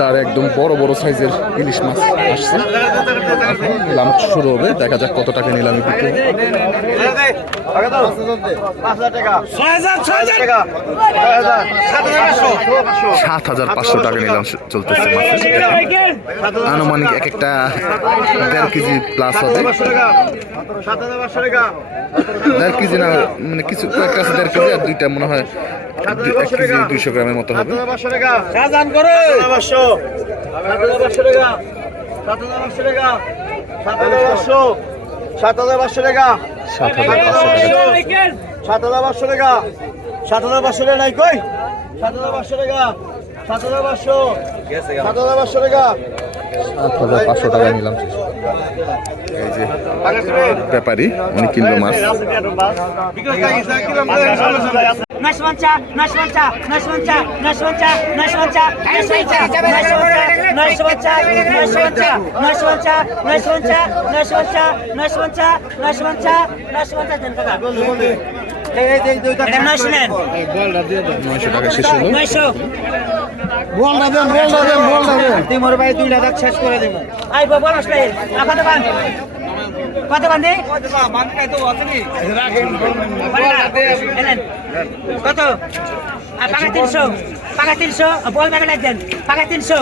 তার একদম বড় বড় সাইজের ইলিশ মাছ আসছে। নিলাম শুরু হবে, দেখা যাক কত টাকা নিলাম বিক্রি। সাত হাজার পাঁচশো টাকা নিলাম চলতেছে আনুমানিক এক একটা দেড় কেজি প্লাস হবে। দেড় কেজি না মানে কিছু কয়েকটা আছে দেড় কেজি, আর দুইটা মনে হয় দুইশো গ্রামের মতো হবে। সাজান করে। পাঁচশো পাঁচশো টাকা সাত হাজার পাঁচশো টাকা। সাত হাজার পাঁচশো সাত হাজার পাঁচশো টাকা সাত হাজার পাঁচশো টাকা সাত হাজার পাঁচশো টাকা সাত হাজার পাঁচশো টাকা নাই কই সাত হাজার পাঁচশো টাকা সাত হাজার পাঁচশো সাত হাজার পাঁচশো টাকা সাত হাজার পাঁচশো টাকা নিলাম। এই যে ব্যাপারী উনি কিনলো মাছ। Nashwancha, Nashwancha, Nashwancha, Nashwancha, Nashwancha, Nashwancha, Nashwancha, Nashwancha, Nashwancha, Nashwancha, Nashwancha, Nashwancha, দেন কাকা। এটা নয়শো টাকা শেষ হলো নয়শো। বলটা দেন বলটা দেন বলটা দেন তিমুর ভাই দুই লাখ শেষ করে দেবো আই বাবা আসলে কত বান কত বান্ধে কত পাকা তিনশো পাকা তিনশো বল ব্যাগে লাগছেন পাকা তিনশো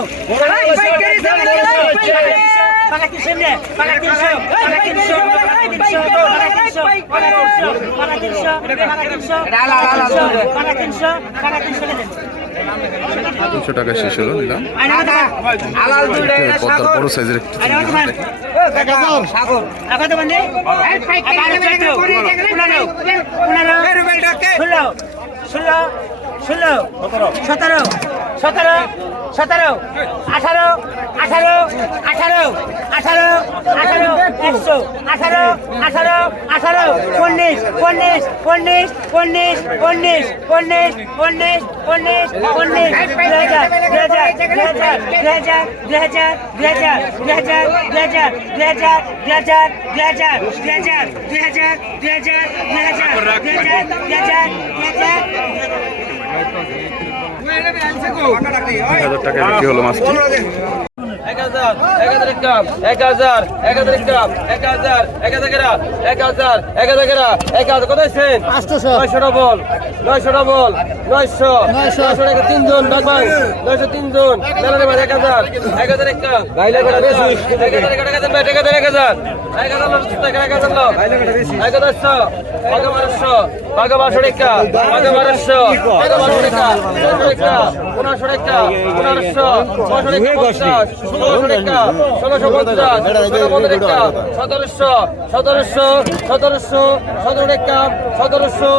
পাকা তিনশো পাকা তিনশো পাকা তিনশো পাকা তিনশো পাকা তিনশো পাকা তিনশো পাকা তিনশো টাকা শেষ হলো নিলাম পদ্মার বড় সাইজের একটি সতেরো সতেরো আঠারো আঠারো আঠারো আঠারো আঠারো উনিশ উনিশ উনিশ উনিশ উনিশ উনিশ উনিশ উনিশ উনিশ দুই হাজার দুই হাজার দুই হাজার দুই হাজার দুই হাজার দুই হাজার দুই হাজার দুই হাজার দুই হাজার দুই হাজার দুই হাজার দুই হাজার দুই হাজার দুই হাজার দুই হাজার দুই হাজার দুই হাজার দুই হাজার টাকা বিক্রি হলো মাছটি হাজার এক হাজার একদম এক হাজার এক হাজার একদম এক হাজার এক হাজার কেরা এক হাজার এক হাজার কেরা এক হাজার কত আছেন নয়শো ডবল নয়শো ডবল নয়শো নয়শো টাকা তিনজন বাগবান নয়শো তিনজন এক হাজার এক হাজার এক হাজার এক হাজার এক হাজার সদস্য সতেরোশো সতেরোশো সতেরোশো সতেরোশো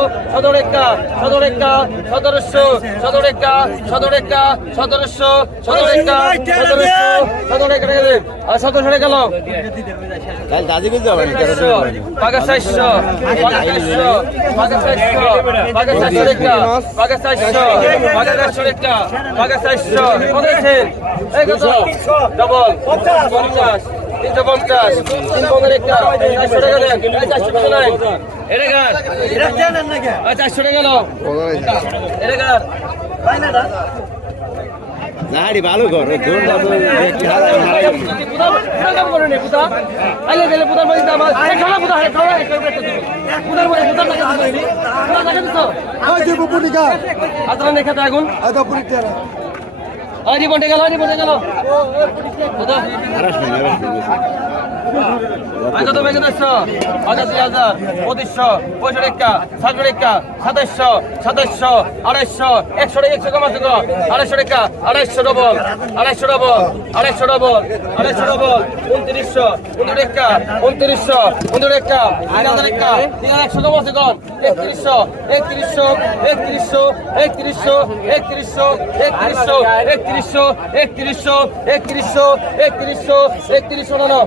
সতেরোশো পঞ্চাশ। তিনশো পঞ্চাশ। তিন পনেরো একটা। চারশো টাকা দেন। চারশো টাকা নেন এটা কার? চারশো টাকা নাও। এটা কার? নাড়ি ভালো কর। দৌড় যাব হরি বটে গেল হরি বটে গেল। বেগে দেখছ আগে দুই হাজার পঁচিশশো পঁয়ষট্টি টাকা সাতশো টাকা সাতাইশশো সাতাইশশো আড়াইশো একশো একশো কমাতে গো আড়াইশো টাকা আড়াইশো ডবল আড়াইশো ডবল আড়াইশো ডবল আড়াইশো ডবল উনত্রিশশো উনত্রিশ টাকা উনত্রিশশো উনত্রিশ টাকা তিন হাজার টাকা তিন হাজার একশো কমাতে গো একত্রিশশো একত্রিশশো একত্রিশশো একত্রিশশো একত্রিশশো একত্রিশশো একত্রিশশো একত্রিশশো একত্রিশশো একত্রিশশো একত্রিশশো না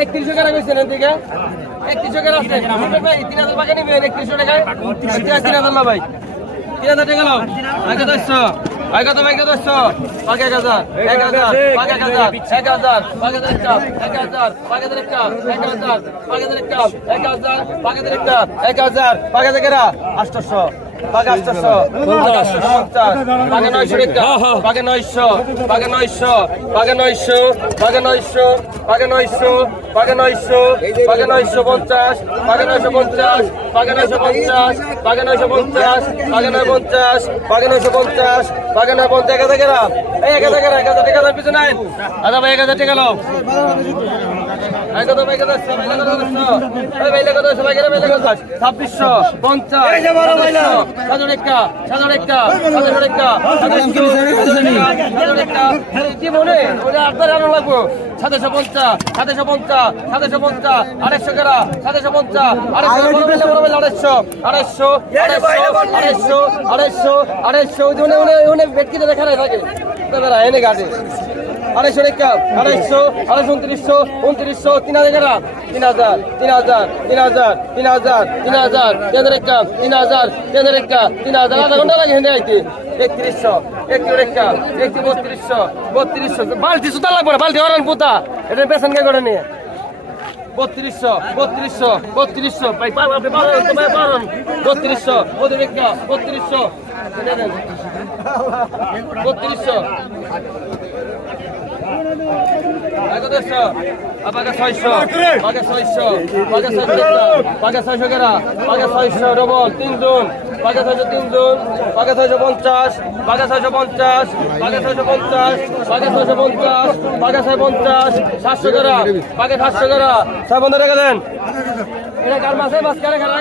একত্রিশশো টাকা বেশি না দিকে একত্রিশশো টাকা আছে ভাই তিন হাজার টাকা নেবেন একত্রিশশো টাকায় তিন হাজার না ভাই তিন হাজার টাকা নাও আগে দশশো আগে তো আগে দশশো পাঁচ এক হাজার এক হাজার পাঁচ এক হাজার এক হাজার পাঁচ হাজার একটা এক হাজার পাঁচ হাজার একটা এক হাজার পাঁচ হাজার একটা এক হাজার পাঁচ হাজার একটা এক হাজার পাঁচ হাজার আটশোশো বাঘে আটশোশো বাঘে আটশোশো পঞ্চাশ বাঘে নয়শো টাকা বাঘে নয়শো বাঘে নয়শো বাঘে নয়শো বাঘে নয়শো বাঘে নয়শো বাঘে নয়শো বাঘে নয়শো পঞ্চাশ বাঘে নয়শো পঞ্চাশ বাঘে নয়শো পঞ্চাশ বাঘে নয়শো পঞ্চাশ বাঘে নয় পঞ্চাশ বাঘে নয়শো পঞ্চাশ বাঘে নয় পঞ্চাশ এক হাজার গেলাম এই এক হাজার গেলাম আচ্ছা এক হাজার টাকা ছাব্বিশশো পঞ্চাশ। কি মনে? ওটা লাগবো। সাতশো পঞ্চাশ, সাতশো পঞ্চাশ, সাতশো পঞ্চাশ, আড়াইশো করা, সাতশো পঞ্চাশ, আড়াইশো, আড়াইশো, আড়াইশো, আড়াইশো, আড়াইশো, আড়াইশো, দেখা নাই থাকে। এনে গাছে। আড়াইশো টাকা আড়াইশো আড়াইশো উনত্রিশশো উনত্রিশশো তিন হাজার তিন হাজার তিন হাজার তিন হাজার তিন হাজার তিন হাজার তিন হাজার একটা তিন হাজার তিন হাজার একটা তিন হাজার আধা ঘণ্টা লাগে হেঁটে আইতে। একত্রিশশো, একটি একটা একটি বত্রিশশো বত্রিশশো, বালতি সুতা লাগবে বালতি অরান পুতা। এটা পেছন কে করে নিয়ে। বত্রিশশো বত্রিশশো বত্রিশশো বত্রিশশো বত্রিশশো। বত্রিশশো। দেড়শো, আগে ছয়শো, আগে ছয়শো, আগে ছয়শো আগে ছয়শো কেরা, আগে ছয়শো ডবল, তিনজন, আগে ছয়শো তিনজন, আগে ছয়শো পঞ্চাশ, আগে ছয়শো পঞ্চাশ, আগে ছয়শো পঞ্চাশ, আগে ছয়শো পঞ্চাশ, আগে ছয় পঞ্চাশ, সাতশো কেরা, আগে সাতশো কেরা, ছয় বন্ধ রেখে দেন। এটা কার মাসে মাছ? কারে খেলা